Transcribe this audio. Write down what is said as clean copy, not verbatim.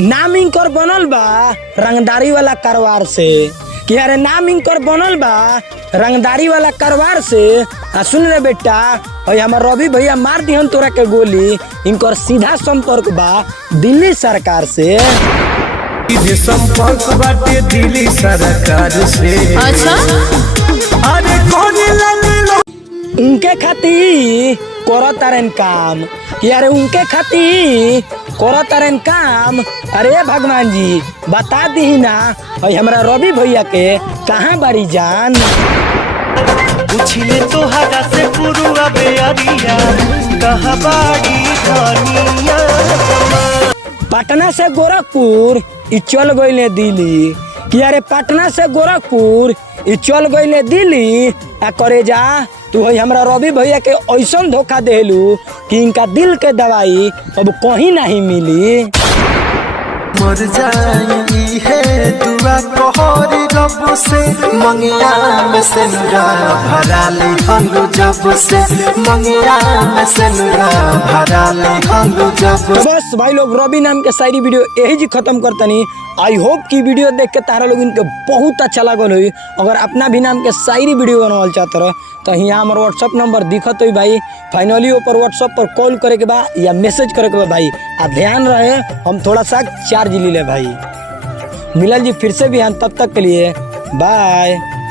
नाम इनकर बनल बा रंगदारी वाला कारोबार से कि अरे नाम इनकर बनल बा रंगदारी वाला कारोबार से। सुन रे बेटा, और हमार रवि भैया मार दिहन तोरा के गोली। इनकर सीधा संपर्क बा दिल्ली सरकार से। संपर्क बाटे दिल्ली सरकार से। अच्छा, अरे कौन उनके खातिर करो तारन काम कि अरे उनके खातिर करो तारन काम। अरे भगवान जी बता दी ना और हमारा रवि भैया के कहाँ बारी जान। पूछले तोहरा से पुरुआ बेअरिया कहाँ बाड़ी धनिया। पटना से गोरखपुर इ चल गईले दिल्ली कि अरे पटना से गोरखपुर इ चल गईले दिल्ली। आ करे जा तू हमरा रवि भैया के ऐसन धोखा देलू कि इनका दिल के दवाई अब कहीं नहीं मिली। मर जाई है दुआ कहरी रब से मंगिया में से नुरा भरा ले हनु जब से मंगिया में से नुरा भरा ले हनु जब। बस भाई लोग रवि नाम के शायरी वीडियो यही जी खत्म करतनी। आई होप की वीडियो देख के तारा लोग इनके बहुत अच्छा लागल हुई। अगर अपना भी नाम के शायरी वीडियो बनवाल चाहते रहो तो यहाँ हमारे व्हाट्सअप नंबर दिखत हुई भाई। फाइनली ऊपर व्हाट्सअप पर कॉल करे के बा या मैसेज करे के बा भाई। आ ध्यान रहे हम थोड़ा सा चार्ज ले ले भाई। मिलल जी फिर से भी हम तब तक के लिए बाय।